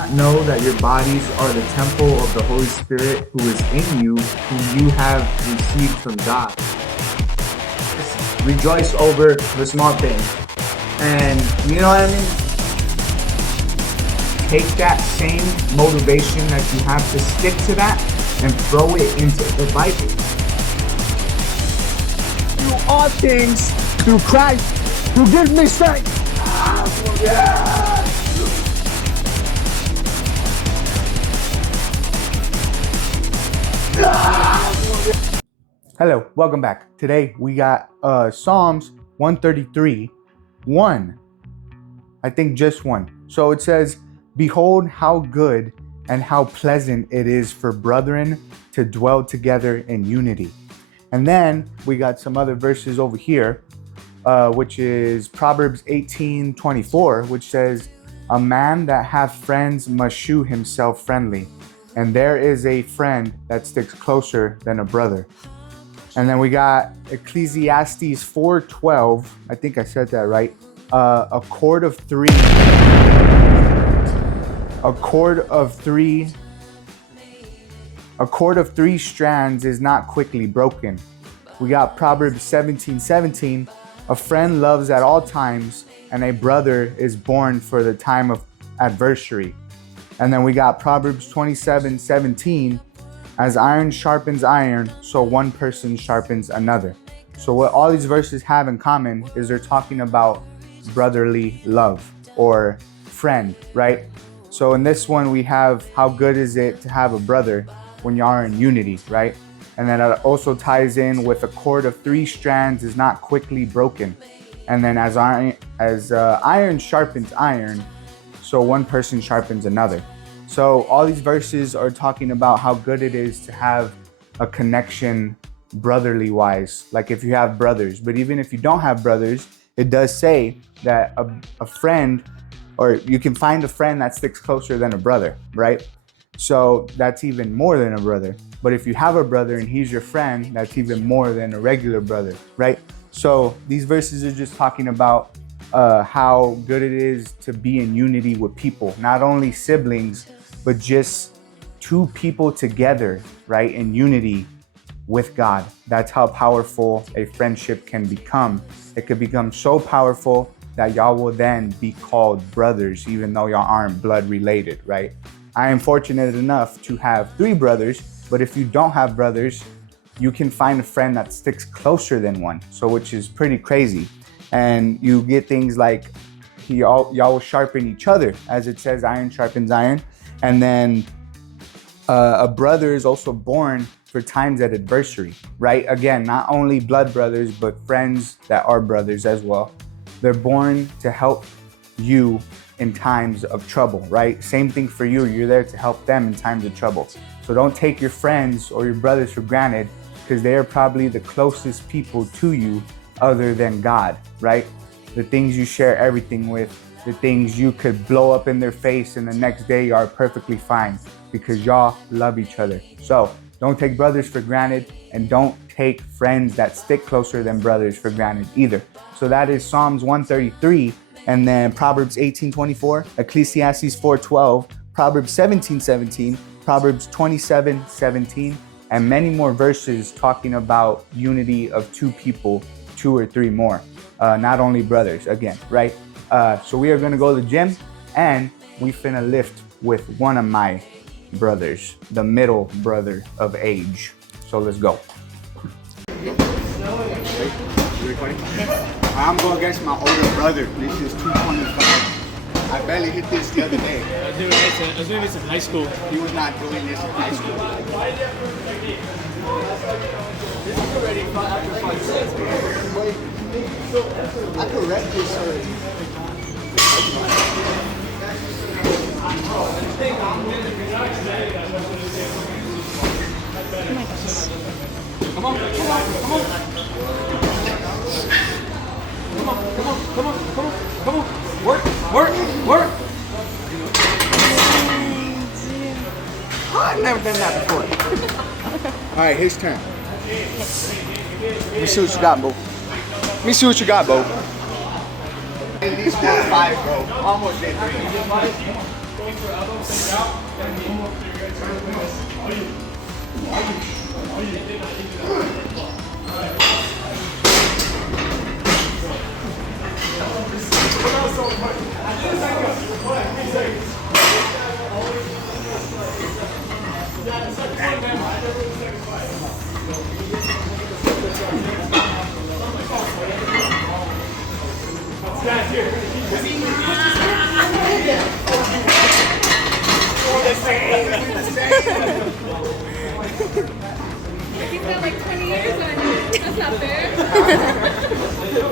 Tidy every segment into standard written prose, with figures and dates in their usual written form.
not know that your bodies are the temple of the Holy Spirit who is in you, whom you have received from God? Just rejoice over the small things. And you know what I mean? Take that same motivation that you have to stick to that and throw it into the Bible. Do all things through Christ who gives me strength. Hello, welcome back. Today we got Psalms 133, 1. I think just one. So it says, "Behold how good and how pleasant it is for brethren to dwell together in unity." And then we got some other verses over here, which is Proverbs 18:24, which says, "A man that hath friends must shew himself friendly, and there is a friend that sticks closer than a brother." And then we got Ecclesiastes 4:12. I think I said that right. A cord of three strands is not quickly broken. We got Proverbs 17:17. A friend loves at all times, and a brother is born for the time of adversity. And then we got Proverbs 27:17. As iron sharpens iron, so one person sharpens another. So what all these verses have in common is they're talking about brotherly love or friend, right? So in this one, we have how good is it to have a brother when you are in unity, right? And then it also ties in with a cord of three strands is not quickly broken. And then as iron sharpens iron, so one person sharpens another. So all these verses are talking about how good it is to have a connection brotherly wise, like if you have brothers. But even if you don't have brothers, it does say that a friend, or you can find a friend that sticks closer than a brother, right? So that's even more than a brother. But if you have a brother and he's your friend, that's even more than a regular brother, right? So these verses are just talking about how good it is to be in unity with people, not only siblings, but just two people together, right, in unity with God. That's how powerful a friendship can become. It could become so powerful that y'all will then be called brothers, even though y'all aren't blood related, right? I am fortunate enough to have 3 brothers, but if you don't have brothers, you can find a friend that sticks closer than one, so which is pretty crazy. And you get things like y'all will sharpen each other, as it says, iron sharpens iron. And then a brother is also born for times of adversity, right? Again, not only blood brothers, but friends that are brothers as well. They're born to help you in times of trouble, right? Same thing for you. You're there to help them in times of trouble. So don't take your friends or your brothers for granted, because they are probably the closest people to you other than God, right? The things you share everything with, the things you could blow up in their face and the next day you are perfectly fine because y'all love each other. So don't take brothers for granted, and don't take friends that stick closer than brothers for granted either. So that is Psalms 133, and then Proverbs 18:24, Ecclesiastes 4:12, Proverbs 17:17, Proverbs 27:17, and many more verses talking about unity of two people, 2 or 3 more, not only brothers again, right? So we are gonna go to the gym, and we finna lift with one of my brothers, the middle brother of age. So let's go. You recording? I'm going against my older brother. This is 225. I barely hit this the other day. I was doing this in high school. He was not doing this in high school. This is already after 5 cents. I could rest this already. Come on, come on, come on. Come on, come on, come on, come on, come on. Work, work, work. Oh, I've never done that before. All right, his turn. Let me see what you got, Bo. Let me see what you got, Bo. At least 4 or 5, bro. Almost did 3. He's got like 20 years on you. That's not fair.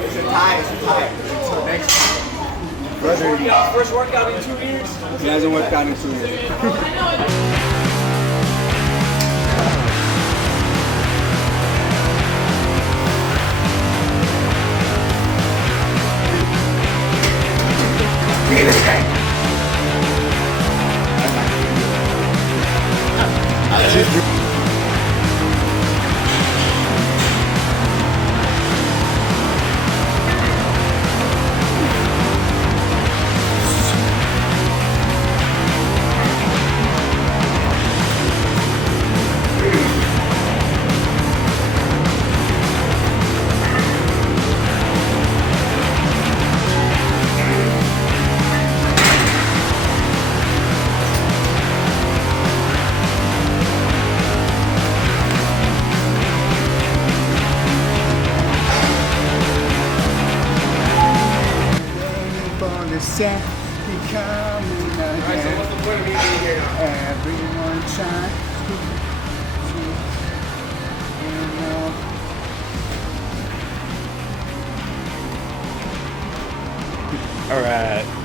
It's a tie. Until next time. Brother, First workout in 2 years. He hasn't worked out in 2 years. on the set, becoming a Alright, so what's the point of me being here now? everyone trying to, All right.